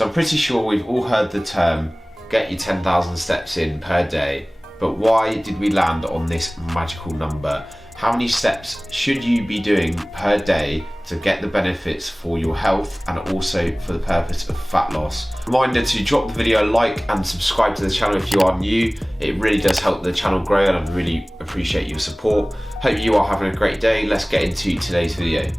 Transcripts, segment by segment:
So I'm pretty sure we've all heard the term, get your 10,000 steps in per day, but why did we land on this magical number? How many steps should you be doing per day to get the benefits for your health and also for the purpose of fat loss? Reminder to drop the video a like and subscribe to the channel if you are new. It really does help the channel grow and I really appreciate your support. Hope you are having a great day. Let's get into today's video.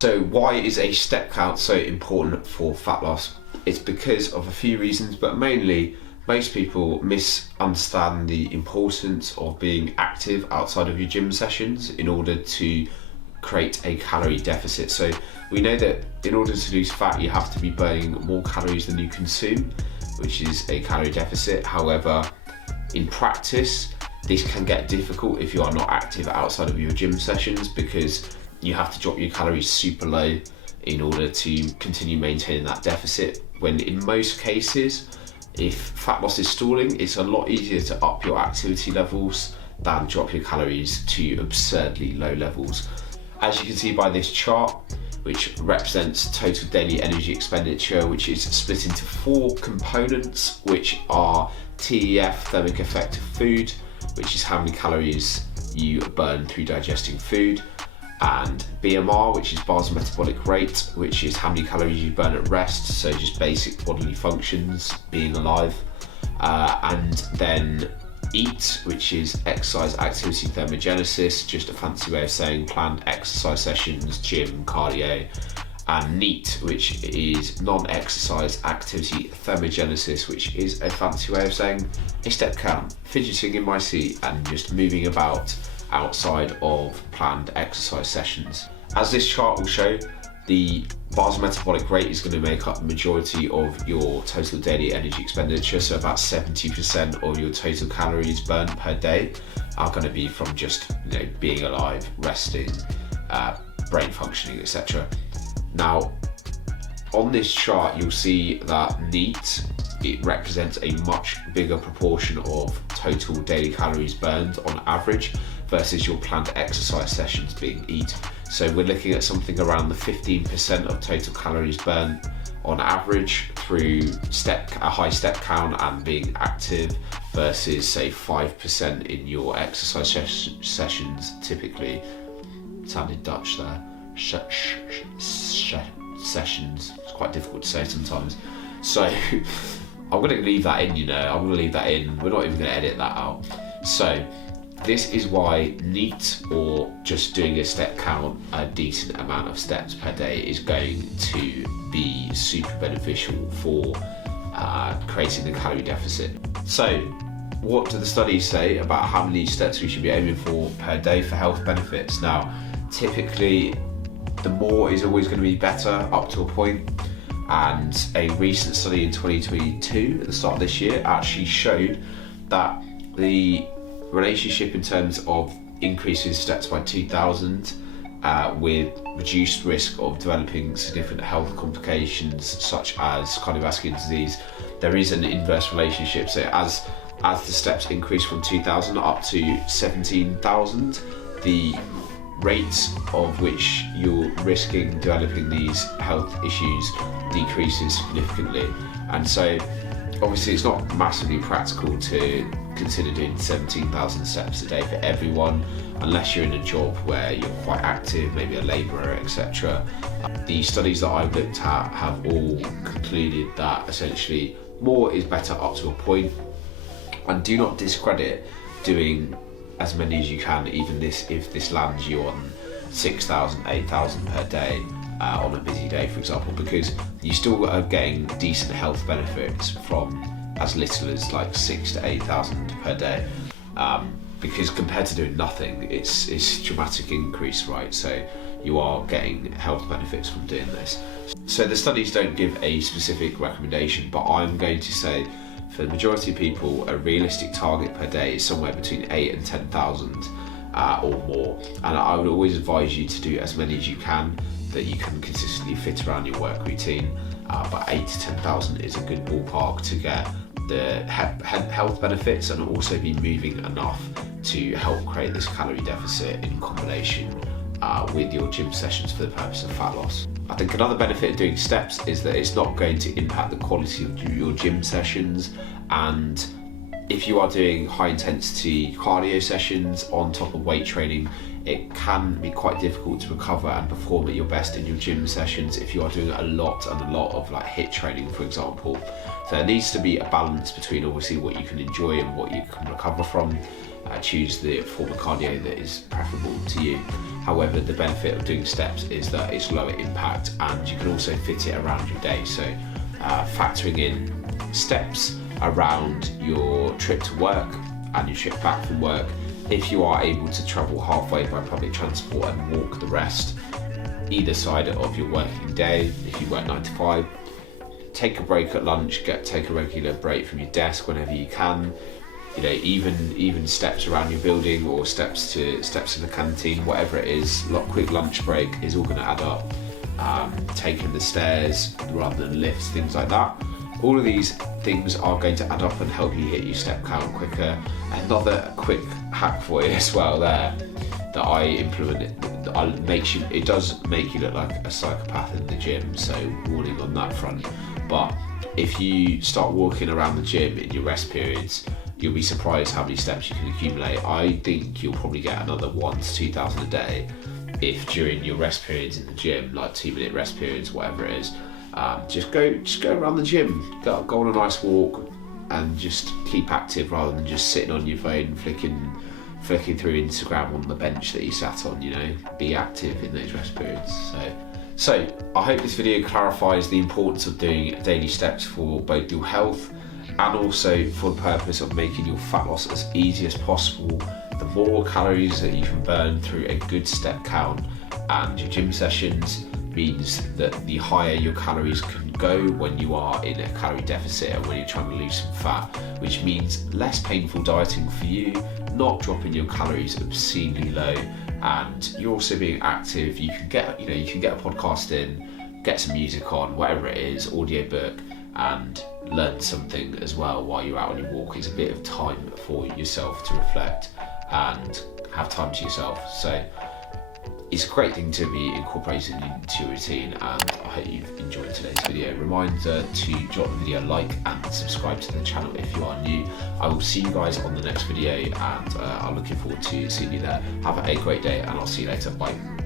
So why is a step count so important for fat loss? It's because of a few reasons, but mainly most people misunderstand the importance of being active outside of your gym sessions in order to create a calorie deficit. So we know that in order to lose fat, you have to be burning more calories than you consume, which is a calorie deficit. However, in practice, this can get difficult if you are not active outside of your gym sessions, because you have to drop your calories super low in order to continue maintaining that deficit, when in most cases, if fat loss is stalling, it's a lot easier to up your activity levels than drop your calories to absurdly low levels. As you can see by this chart, which represents total daily energy expenditure, which is split into 4 components, which are TEF, thermic effect of food, which is how many calories you burn through digesting food, and BMR, which is basal metabolic rate, which is how many calories you burn at rest, so just basic bodily functions, being alive, and then EAT, which is exercise activity thermogenesis, just a fancy way of saying planned exercise sessions, gym, cardio, and NEAT, which is non-exercise activity thermogenesis, which is a fancy way of saying a step count, fidgeting in my seat and just moving about outside of planned exercise sessions. As this chart will show, the basal metabolic rate is going to make up the majority of your total daily energy expenditure, so about 70% of your total calories burned per day are going to be from just being alive, resting, brain functioning, etc. Now, on this chart, you'll see that NEAT, it represents a much bigger proportion of total daily calories burned on average versus your planned exercise sessions being EAT. So we're looking at something around the 15% of total calories burned on average through a high step count and being active, versus say 5% in your exercise sessions typically. Sounded Dutch there. Sessions. It's quite difficult to say sometimes. So I'm going to leave that in, I'm going to leave that in. We're not even going to edit that out. So this is why NEAT, or just doing a step count, a decent amount of steps per day, is going to be super beneficial for creating the calorie deficit. So what do the studies say about how many steps we should be aiming for per day for health benefits? Now, typically the more is always going to be better up to a point, and a recent study in 2022 at the start of this year actually showed that the relationship in terms of increasing steps by 2,000 with reduced risk of developing significant health complications such as cardiovascular disease, there is an inverse relationship. So as the steps increase from 2,000 up to 17,000, the rates of which you're risking developing these health issues decreases significantly. And so obviously it's not massively practical to consider doing 17,000 steps a day for everyone, unless you're in a job where you're quite active, maybe a labourer, etc. The studies that I've looked at have all concluded that essentially more is better up to a point, and do not discredit doing as many as you can, even if this lands you on 6,000, 8,000 per day on a busy day, for example, because you still are getting decent health benefits from as little as like 6,000 to 8,000 per day. Because compared to doing nothing, it's a dramatic increase, right? So you are getting health benefits from doing this. So the studies don't give a specific recommendation, but I'm going to say for the majority of people, a realistic target per day is somewhere between 8 and 10,000 or more. And I would always advise you to do as many as you can that you can consistently fit around your work routine. but 8 to 10,000 is a good ballpark to get the health benefits and also be moving enough to help create this calorie deficit in combination with your gym sessions for the purpose of fat loss. I think another benefit of doing steps is that it's not going to impact the quality of your gym sessions, and if you are doing high intensity cardio sessions on top of weight training, it can be quite difficult to recover and perform at your best in your gym sessions if you are doing a lot of like HIIT training, for example. So there needs to be a balance between obviously what you can enjoy and what you can recover from. Choose the form of cardio that is preferable to you. However, the benefit of doing steps is that it's lower impact and you can also fit it around your day. So factoring in steps around your trip to work and your trip back from work, if you are able to travel halfway by public transport and walk the rest either side of your working day, if you work 9 to 5, take a break at lunch, take a regular break from your desk whenever you can. You know, even steps around your building or steps in the canteen, whatever it is, quick lunch break is all going to add up. Taking the stairs rather than lifts, things like that. All of these things are going to add up and help you hit your step count quicker. Another quick hack for you as well there that I implemented, it does make you look like a psychopath in the gym, so warning on that front. But if you start walking around the gym in your rest periods, you'll be surprised how many steps you can accumulate. I think you'll probably get another 1,000 to 2,000 a day if during your rest periods in the gym, like 2-minute rest periods, whatever it is, just go around the gym, go on a nice walk, and just keep active rather than just sitting on your phone flicking through Instagram on the bench that you sat on. You know, be active in those rest periods. So I hope this video clarifies the importance of doing daily steps for both your health and also for the purpose of making your fat loss as easy as possible. The more calories that you can burn through a good step count and your gym sessions means that the higher your calories can go when you are in a calorie deficit and when you're trying to lose some fat, which means less painful dieting for you, not dropping your calories obscenely low, and you're also being active. You can get a podcast in, get some music on, whatever it is, audiobook, and learn something as well while you're out on your walk. It's a bit of time for yourself to reflect and have time to yourself. So it's a great thing to be incorporated into your routine, and I hope you've enjoyed today's video. Reminder to drop the video a like and subscribe to the channel if you are new. I will see you guys on the next video, and I'm looking forward to seeing you there. Have a great day, and I'll see you later. Bye.